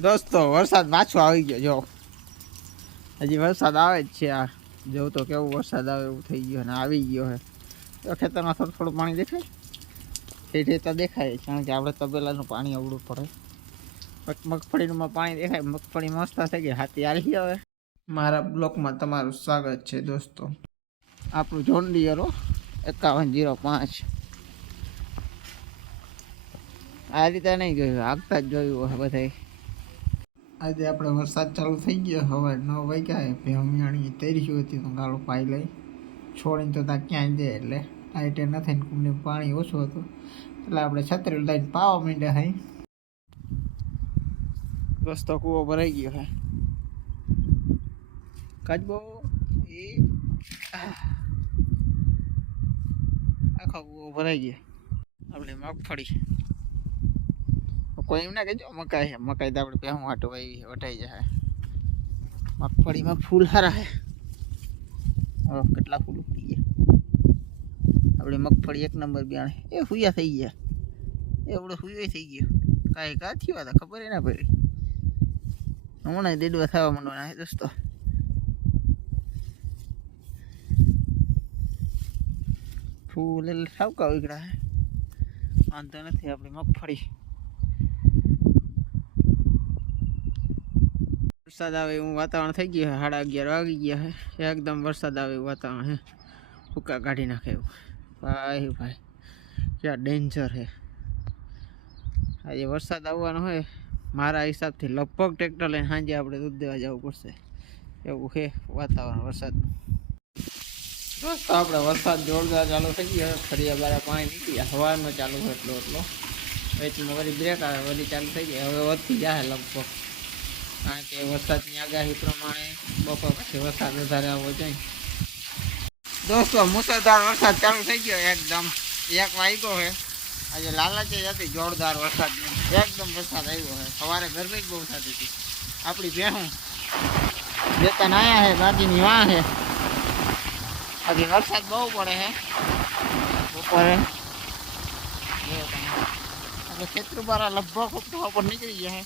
દોસ્તો વરસાદ પાછો આવી ગયો જો. હજી વરસાદ આવે જ છે આ. જોઉં તો કેવું વરસાદ આવે એવું થઈ ગયો અને આવી ગયો છે. તો ખેતરમાં થોડું થોડું પાણી દેખાય? ઠેઠે તો દેખાય કારણ કે આપણે તબેલાનું પાણી અવડું પડે. મગ- મગફળીનું પાણી દેખાય મગફળી મસ્ત થઈ ગઈ હાથી આવી હવે. મારા બ્લોકમાં તમારું સ્વાગત છે દોસ્તો. આપણું જોન ડિયરો એકાવન જીરો પાંચ. આ રીતે નહીં જોયું આગતા જ જોયું હોય બધાય. આજે આપણે વરસાદ ચાલુ થઈ ગયો હવે નવ વાગ્યા ભેમિયાણી તૈરી હતી તો ગાળો પાઈ લઈ. છોડીને તો ત્યાં ક્યાંય દે એટલે લાઇટે નથી ને કુંડી પાણી ઓછું હતું. એટલે આપણે છત્રી લઈને પાવા માંડ્યા હઈ રસ્તો કૂવો ભરાઈ ગયો હે. કજબો એ. આખો કૂવો ભરાઈ ગયો. આપણે મગફળી. કોઈ એમ ના કહેજો, મકાઈ છે, મકાઈ તો આપણે પહેવું હાટું ભાઈ વટાઈ જાય મગફળીમાં ફૂલ સારા છે. કેટલા ફૂલ ઉપડી ગયા. આપણે મગફળી એક નંબર બિયાણે એ હુયા થઈ ગયા. એવડો હુયો થઈ ગયો. કાંઈ કા થયું હતા ખબર એ ના પડી. હમણાં દેડવા થવા માંડવાના છે દોસ્તો. ફૂલ એટલે સાવકા ઉગડા હે વાંધો નથી આપણી મગફળી. વરસાદ આવે એવું વાતાવરણ થઈ ગયું છે. સાડા અગિયાર વાગી ગયા છે. એકદમ વરસાદ આવે એવું વાતાવરણ છે. ફૂકા કાઢી નાખે એવું. ભાઈ ભાઈ, ક્યાં ડેન્જર છે. આજે વરસાદ આવવાનો હોય મારા હિસાબથી લગભગ ટ્રેક્ટર લઈને સાંજે આપણે દૂધ દેવા જવું પડશે. એવું છે વાતાવરણ વરસાદનું આપણે વરસાદ જોરદાર ચાલુ થઈ ગયો ફરી બારા પાણી નીકળ્યા હવાનો ચાલુ એટલો એટલો. વચમાં વળી બ્રેક આવે, વળી ચાલુ થઈ જાય. હવે વધતી જાય લગભગ. કારણ કે વરસાદની આગાહી પ્રમાણે બપોર પછી વરસાદ વધારે આવવો જોઈએ દોસ્તો મુસળધાર વરસાદ ચાલુ થઈ ગયો એકદમ એક વાગ્યો છે આજે લાલચ જ હતી જોરદાર વરસાદની એકદમ વરસાદ આવ્યો છે સવારે ગરમી જ બહુ થતી હતી આપણી ભેહું બે ત્રણ આયા છે બાકીની વાં છે આજે વરસાદ બહુ પડે છે બપોરે જો તમે. આપણે ખેતરબારા લગભગ ઉપરા ઉપર નીકળી ગયા છે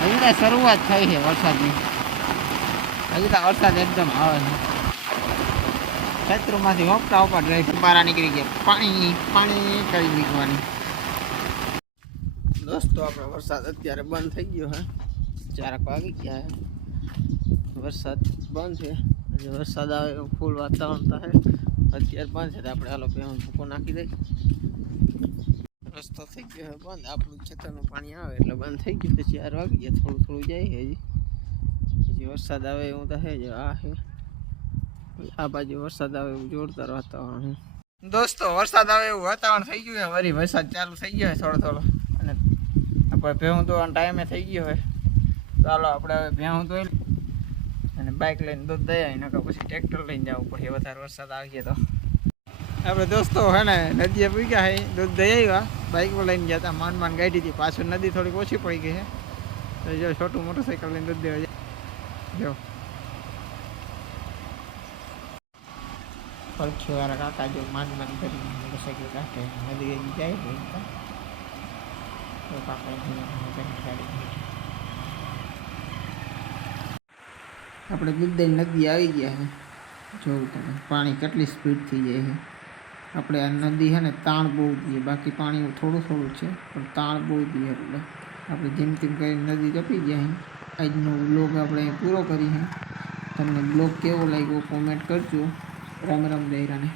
હજી તો શરૂઆત થઈ છે વરસાદની હજી તો વરસાદ એકદમ આવે છે ખેતરોમાંથી હોપતા હોપટ રહી બારા નીકળી ગયા પાણી પાણી કરી મૂકવાની દોસ્તો આપણે વરસાદ અત્યારે બંધ થઈ ગયો હે ચારક વાગી ગયા હે વરસાદ બંધ છે હજી વરસાદ આવે એવું ફૂલ વાતાવરણ થાય અત્યારે બંધ છે તો આપણે હાલો પહેલું ભૂકો નાખી દઈ રસ્તો થઈ ગયો છે બંધ આપણું ખેતરનું પાણી આવે એટલે બંધ થઈ ગયું છે ચાર વાગી ગયા થોડું થોડું જાય છે હજી હજી વરસાદ આવે એવું તો છે જ આ છે આ બાજુ વરસાદ આવે એવું જોરદાર વાતાવરણ છે દોસ્તો વરસાદ આવે એવું વાતાવરણ થઈ ગયું છે વળી વરસાદ ચાલુ થઈ ગયો છે થોડો થોડો અને આપણે ભેહું ધોવાનો ટાઈમે થઈ ગયો હોય ચાલો આપણે હવે ભેહું ધોઈ અને બાઇક લઈને દૂધ દઈ આવી નકર પછી ટ્રેક્ટર લઈને જવું પડે વધારે વરસાદ આવી તો આપણે દોસ્તો હે ને નદીએ પૂગ્યા હે દૂધ દઈ આવ્યા બાઇકો લઈને ગયા હતા માન માન ગાડી હતી પાછળ નદી થોડીક ઓછી પડી ગઈ છે તો જો છોટું મોટરસાઇકલ લઈને દૂધ દેવા જાય જો પડખીવાળા કાકા જો માન માન કરી મોટરસાઇકલ કાઢે નદી એની જાય છે તો કાકા એની ગાડી આપણે દૂધ દઈને નદી આવી ગયા છે જોવું તમે પાણી કેટલી સ્પીડથી જાય છે આપણે આ નદી છે ને, તાણ બહુ દઈએ બાકી પાણી થોડું થોડું છે, પણ તાણ બહુ દઈએ એટલે આપણે જેમ તેમ કરીને નદી ટપી છે આજનો બ્લોગ આપણે પૂરો કરીએ તમને બ્લોગ કેવો લાગ્યો કોમેન્ટ કરજો. રામ રામ દૈરાને